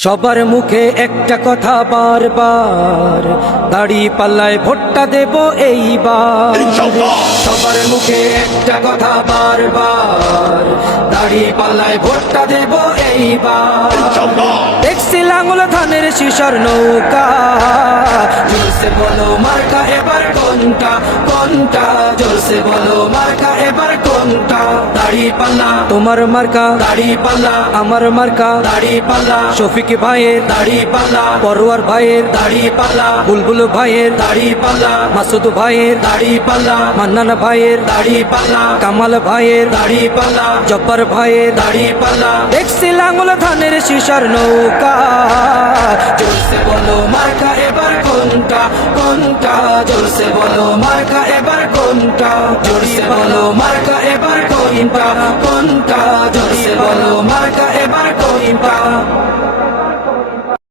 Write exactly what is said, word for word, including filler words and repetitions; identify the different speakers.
Speaker 1: সবার মুখে একটা কথা বারবার, দাড়ি পাল্লায় ভোটটা দেব এইবার। সবার মুখে একটা কথা বারবার, দাড়ি পাল্লায় ভোটটা দেব এইবার। দেখছি লাঙ্গল ধানের শিশর নৌকা, জোরসে বলো মার্কা এবার কোনটা কোনটা, জোরসে বলো মার্কা এবার কোনটা। দাড়ি পাল্লা তোমার মার্কা, দাড়ি পাল্লা আমার মার্কা, দাড়ি পাল্লা শফিক ভাইয়ের দাড়ি পাল্লা, পরোয়ার ভাইয়ের দাড়ি পাল্লা, বুলবুল ভাইয়ের দাড়ি পাল্লা, মাসুদ ভাইয়ের দাড়ি পাল্লা, মান্নান ভাইয়ের দাড়ি পাল্লা, কামাল ভাইয়ের দাড়ি পাল্লা, জব্বার ভাইয়ের দাড়ি পাল্লা। দেখছি লাঙ্গল ধানের শিশর নৌকা, জোরসে বলো মার্কা এবার কোনটা কোনটা, জোরসে বলো মার্কা এবার কোনটা, জোরসে বলো মার্কা এবার কোনটা কোনটা, জোরসে বলো মার্কা এবার কোনটা।